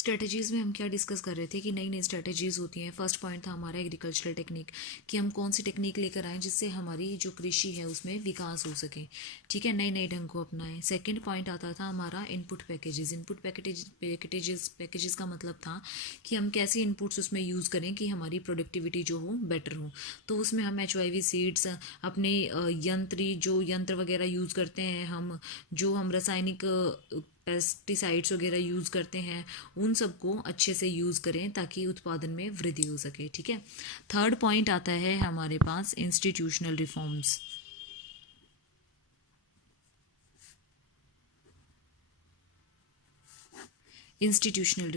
Strategies में हम क्या डिस्कस कर रहे थे कि नई नई स्ट्रेटजीज़ होती हैं। फर्स्ट पॉइंट था हमारा एग्रीकल्चरल टेक्निक, कि हम कौन सी टेक्निक लेकर आएँ जिससे हमारी जो कृषि है उसमें विकास हो सके, ठीक है, नए नए ढंग को अपनाएं। सेकंड पॉइंट आता था हमारा इनपुट पैकेजेस। इनपुट पैकेजेस का मतलब था कि हम कैसे इनपुट्स उसमें यूज़ करें कि हमारी प्रोडक्टिविटी जो हो बेटर हो। तो उसमें हम HYV सीड्स, अपने यंत्र वगैरह यूज़ करते हैं, जो हम रासायनिक पेस्टिसाइड्स वगैरह यूज़ करते हैं, उन सबको अच्छे से यूज़ करें ताकि उत्पादन में वृद्धि हो सके, ठीक है। थर्ड पॉइंट आता है हमारे पास इंस्टीट्यूशनल रिफॉर्म्स। इंस्टीट्यूशनल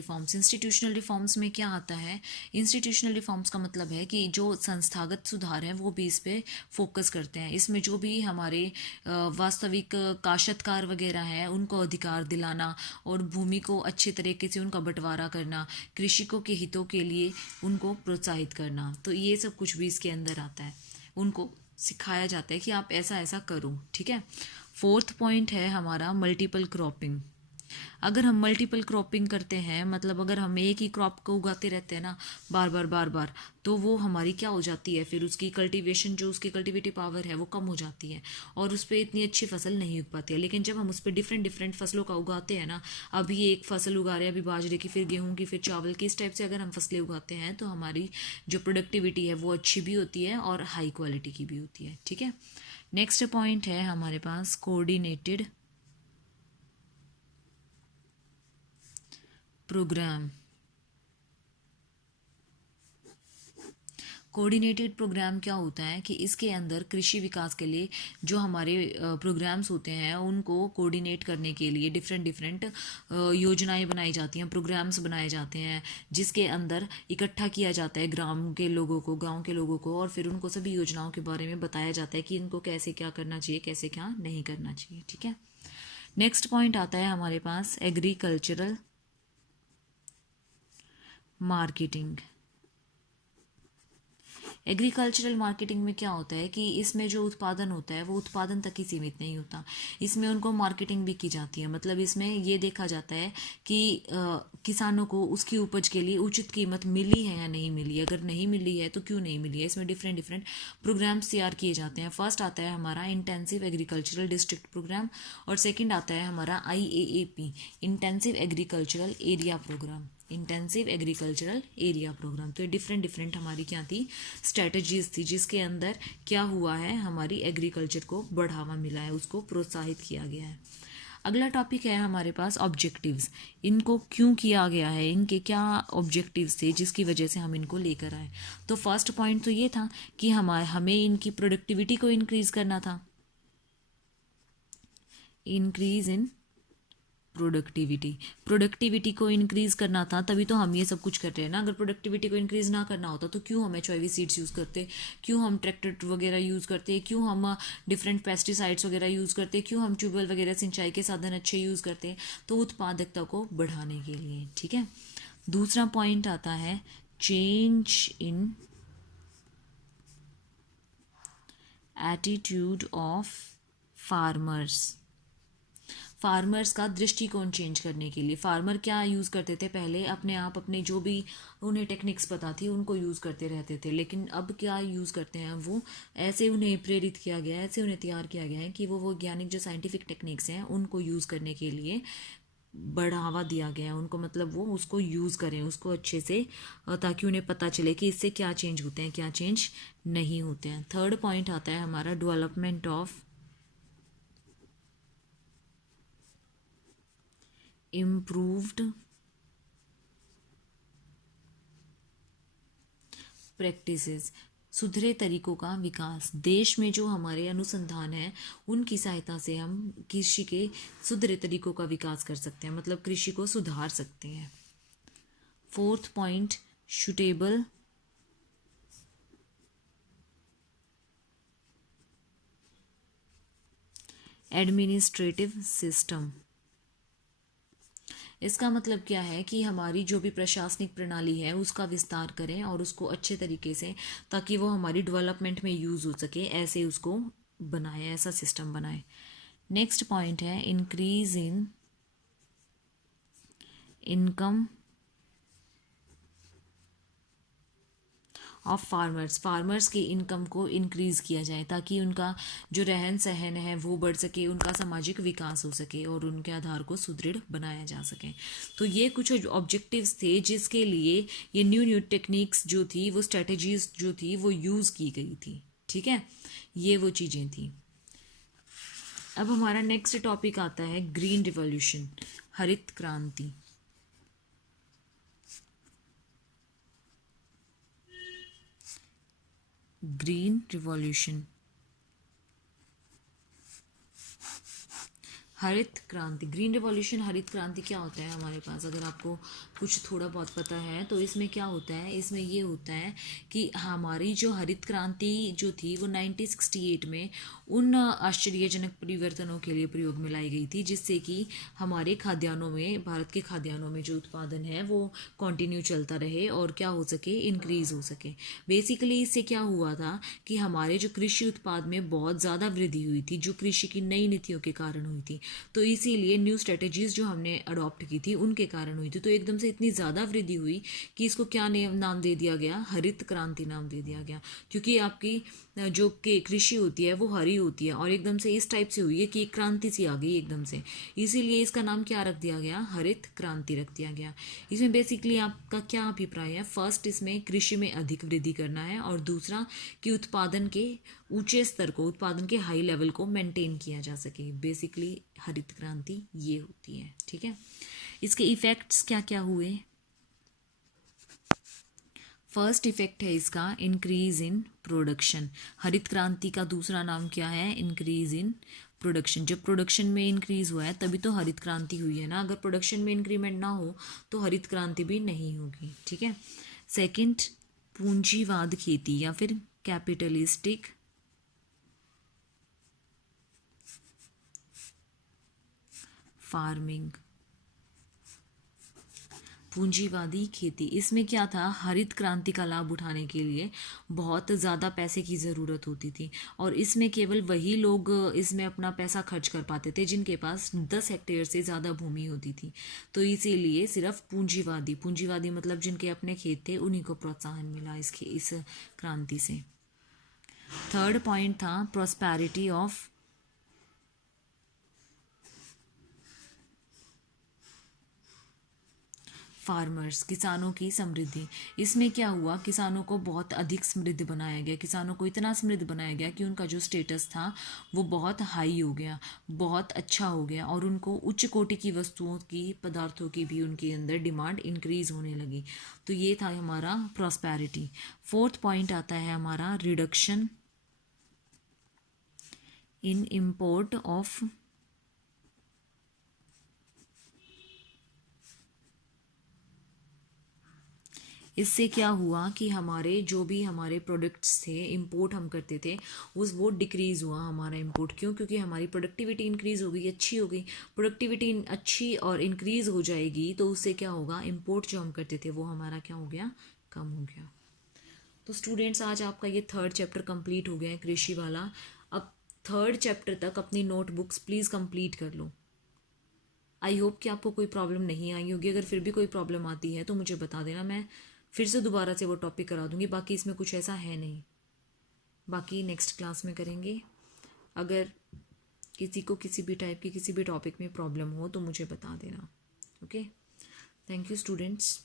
रिफॉर्म्स में क्या आता है? इंस्टीट्यूशनल रिफॉर्म्स का मतलब है कि जो संस्थागत सुधार हैं वो भी इस पे फोकस करते हैं। इसमें जो भी हमारे वास्तविक काश्तकार वगैरह हैं उनको अधिकार दिलाना और भूमि को अच्छे तरीके से उनका बंटवारा करना, कृषकों के हितों के लिए उनको प्रोत्साहित करना, तो ये सब कुछ भी इसके अंदर आता है। उनको सिखाया जाता है कि आप ऐसा ऐसा करो, ठीक है। फोर्थ पॉइंट है हमारा मल्टीपल क्रॉपिंग। अगर हम मल्टीपल क्रॉपिंग करते हैं, मतलब अगर हम एक ही क्रॉप को उगाते रहते हैं ना बार बार बार बार, तो वो हमारी क्या हो जाती है, फिर उसकी कल्टीवेशन, जो उसकी कल्टीवेटिव पावर है वो कम हो जाती है और उस पर इतनी अच्छी फसल नहीं उग पाती है। लेकिन जब हम उस पर डिफरेंट डिफरेंट फसलों का उगाते हैं ना, अभी एक फसल उगा रहे हैं, अभी बाजरे की, फिर गेहूं की, फिर चावल की, इस टाइप से अगर हम फसलें उगाते हैं तो हमारी जो प्रोडक्टिविटी है वो अच्छी भी होती है और हाई क्वालिटी की भी होती है, ठीक है। नेक्स्ट पॉइंट है हमारे पास कोऑर्डिनेटेड प्रोग्राम। कोऑर्डिनेटेड प्रोग्राम क्या होता है कि इसके अंदर कृषि विकास के लिए जो हमारे प्रोग्राम्स होते हैं उनको कोऑर्डिनेट करने के लिए डिफरेंट डिफरेंट योजनाएं बनाई जाती हैं, प्रोग्राम्स बनाए जाते हैं, जिसके अंदर इकट्ठा किया जाता है गांव के लोगों को और फिर उनको सभी योजनाओं के बारे में बताया जाता है कि इनको कैसे क्या करना चाहिए, कैसे क्या नहीं करना चाहिए, ठीक है। नेक्स्ट पॉइंट आता है हमारे पास एग्रीकल्चरल मार्केटिंग। एग्रीकल्चरल मार्केटिंग में क्या होता है कि इसमें जो उत्पादन होता है वो उत्पादन तक ही सीमित नहीं होता, इसमें उनको मार्केटिंग भी की जाती है। मतलब इसमें ये देखा जाता है कि किसानों को उसकी उपज के लिए उचित कीमत मिली है या नहीं मिली, अगर नहीं मिली है तो क्यों नहीं मिली है। इसमें डिफरेंट डिफरेंट प्रोग्राम्स तैयार किए जाते हैं। फर्स्ट आता है हमारा इंटेंसिव एग्रीकल्चरल डिस्ट्रिक्ट प्रोग्राम और सेकेंड आता है हमारा IAAP, intensive agricultural area programme. Intensive agricultural area programme, तो ये डिफरेंट डिफरेंट हमारी क्या थी, स्ट्रेटजीज थी, जिसके अंदर क्या हुआ है, हमारी एग्रीकल्चर को बढ़ावा मिला है, उसको प्रोत्साहित किया गया है। अगला टॉपिक है हमारे पास ऑब्जेक्टिव्स। इनको क्यों किया गया है, इनके क्या ऑब्जेक्टिव्स थे जिसकी वजह से हम इनको लेकर आए। तो फर्स्ट पॉइंट तो ये था कि हमें इनकी प्रोडक्टिविटी को इंक्रीज करना था, इंक्रीज इन प्रोडक्टिविटी को इंक्रीज करना था, तभी तो हम ये सब कुछ कर रहे हैं ना। अगर प्रोडक्टिविटी को इंक्रीज ना करना होता तो क्यों हम HYV सीड्स यूज़ करते, क्यों हम ट्रैक्टर वगैरह यूज़ करते, क्यों हम डिफरेंट पेस्टिसाइड्स वगैरह यूज़ करते, क्यों हम ट्यूबवेल वगैरह सिंचाई के साधन अच्छे यूज़ करते, तो उत्पादकता को बढ़ाने के लिए, ठीक है। दूसरा पॉइंट आता है change in attitude of farmers. Farmers का दृष्टिकोण चेंज करने के लिए फार्मर क्या यूज़ करते थे पहले, अपने आप अपने जो भी उन्हें टेक्निक्स पता थी उनको यूज़ करते रहते थे, लेकिन अब क्या यूज़ करते हैं वो, ऐसे उन्हें प्रेरित किया गया है, ऐसे उन्हें तैयार किया गया है कि वो वैज्ञानिक जो साइंटिफिक टेक्निक्स हैं उनको यूज़ करने के लिए बढ़ावा दिया गया है उनको, मतलब वो उसको यूज़ करें उसको अच्छे से, ताकि उन्हें पता चले कि इससे क्या चेंज होते हैं, क्या चेंज नहीं होते हैं। थर्ड पॉइंट आता है हमारा डेवलपमेंट ऑफ इम्प्रूव्ड प्रैक्टिसेस, सुधरे तरीकों का विकास। देश में जो हमारे अनुसंधान है उनकी सहायता से हम कृषि के सुधरे तरीकों का विकास कर सकते हैं, मतलब कृषि को सुधार सकते हैं। Fourth point suitable administrative system. इसका मतलब क्या है कि हमारी जो भी प्रशासनिक प्रणाली है उसका विस्तार करें और उसको अच्छे तरीके से, ताकि वो हमारी डेवलपमेंट में यूज़ हो सके, ऐसे उसको बनाए, ऐसा सिस्टम बनाए। नेक्स्ट पॉइंट है increase in income of farmers, farmers की इनकम को इंक्रीज़ किया जाए ताकि उनका जो रहन सहन है वो बढ़ सके, उनका सामाजिक विकास हो सके और उनके आधार को सुदृढ़ बनाया जा सके। तो ये कुछ ऑब्जेक्टिव्स थे जिसके लिए ये न्यू न्यू टेक्निक्स जो थी, वो स्ट्रेटजीज जो थी वो यूज़ की गई थी। ठीक है, ये वो चीज़ें थी। अब हमारा नेक्स्ट टॉपिक आता है ग्रीन रिवॉल्यूशन, हरित क्रांति। ग्रीन रिवॉल्यूशन, हरित क्रांति। ग्रीन रिवॉल्यूशन, हरित क्रांति क्या होता है हमारे पास, अगर आपको कुछ थोड़ा बहुत पता है तो इसमें क्या होता है, इसमें ये होता है कि हमारी जो हरित क्रांति जो थी वो 1968 में उन आश्चर्यजनक परिवर्तनों के लिए प्रयोग में लाई गई थी जिससे कि हमारे खाद्यान्नों में, भारत के खाद्यान्नों में जो उत्पादन है वो कंटिन्यू चलता रहे और क्या हो सके, इंक्रीज हो सके। बेसिकली इससे क्या हुआ था कि हमारे जो कृषि उत्पाद में बहुत ज़्यादा वृद्धि हुई थी, जो कृषि की नई नीतियों के कारण हुई थी। तो इसीलिए न्यू स्ट्रेटेजीज जो हमने अडॉप्ट की थी उनके कारण हुई थी। तो एकदम से इतनी ज़्यादा वृद्धि हुई कि इसको क्या नाम दे दिया गया, हरित क्रांति नाम दे दिया गया। क्योंकि आपकी जो कि कृषि होती है वो हरी होती है और एकदम से इस टाइप से हुई है कि एक क्रांति सी आ गई एकदम से, इसीलिए इसका नाम क्या रख दिया गया, हरित क्रांति रख दिया गया। इसमें बेसिकली आपका क्या अभिप्राय है, फर्स्ट इसमें कृषि में अधिक वृद्धि करना है और दूसरा कि उत्पादन के ऊंचे स्तर को, उत्पादन के हाई लेवल को मेंटेन किया जा सके। बेसिकली हरित क्रांति ये होती है। ठीक है, इसके इफेक्ट्स क्या क्या हुए। फर्स्ट इफेक्ट है इसका इंक्रीज इन प्रोडक्शन। हरित क्रांति का दूसरा नाम क्या है, इंक्रीज इन प्रोडक्शन। जब प्रोडक्शन में इंक्रीज हुआ है तभी तो हरित क्रांति हुई है ना, अगर प्रोडक्शन में इंक्रीमेंट ना हो तो हरित क्रांति भी नहीं होगी। ठीक है, सेकंड पूंजीवाद खेती या फिर कैपिटलिस्टिक फार्मिंग, पूंजीवादी खेती। इसमें क्या था, हरित क्रांति का लाभ उठाने के लिए बहुत ज़्यादा पैसे की ज़रूरत होती थी और इसमें केवल वही लोग इसमें अपना पैसा खर्च कर पाते थे जिनके पास 10 हेक्टेयर से ज़्यादा भूमि होती थी। तो इसीलिए सिर्फ पूंजीवादी, पूंजीवादी मतलब जिनके अपने खेत थे, उन्हीं को प्रोत्साहन मिला इस क्रांति से। थर्ड पॉइंट था प्रॉस्पेरिटी ऑफ फार्मर्स, किसानों की समृद्धि। इसमें क्या हुआ, किसानों को बहुत अधिक समृद्ध बनाया गया, किसानों को इतना समृद्ध बनाया गया कि उनका जो स्टेटस था वो बहुत हाई हो गया, बहुत अच्छा हो गया और उनको उच्च कोटि की वस्तुओं की, पदार्थों की भी उनके अंदर डिमांड इंक्रीज होने लगी। तो ये था हमारा प्रॉस्पेरिटी। फोर्थ पॉइंट आता है हमारा रिडक्शन इन इम्पोर्ट ऑफ, इससे क्या हुआ कि हमारे जो भी हमारे प्रोडक्ट्स थे, इंपोर्ट हम करते थे, वो डिक्रीज़ हुआ हमारा इंपोर्ट। क्यों, क्योंकि हमारी प्रोडक्टिविटी इंक्रीज़ हो गई, अच्छी हो गई। प्रोडक्टिविटी अच्छी और इंक्रीज़ हो जाएगी तो उससे क्या होगा, इंपोर्ट जो हम करते थे वो हमारा क्या हो गया, कम हो गया। तो स्टूडेंट्स आज आपका ये थर्ड चैप्टर कंप्लीट हो गया है, कृषि वाला। अब थर्ड चैप्टर तक अपनी नोटबुक्स प्लीज़ कंप्लीट कर लो। आई होप कि आपको कोई प्रॉब्लम नहीं आई होगी। अगर फिर भी कोई प्रॉब्लम आती है तो मुझे बता देना, मैं फिर से दोबारा से वो टॉपिक करा दूंगी। बाकी इसमें कुछ ऐसा है नहीं, बाकी नेक्स्ट क्लास में करेंगे। अगर किसी को किसी भी टाइप की किसी भी टॉपिक में प्रॉब्लम हो तो मुझे बता देना। Okay, thank you students.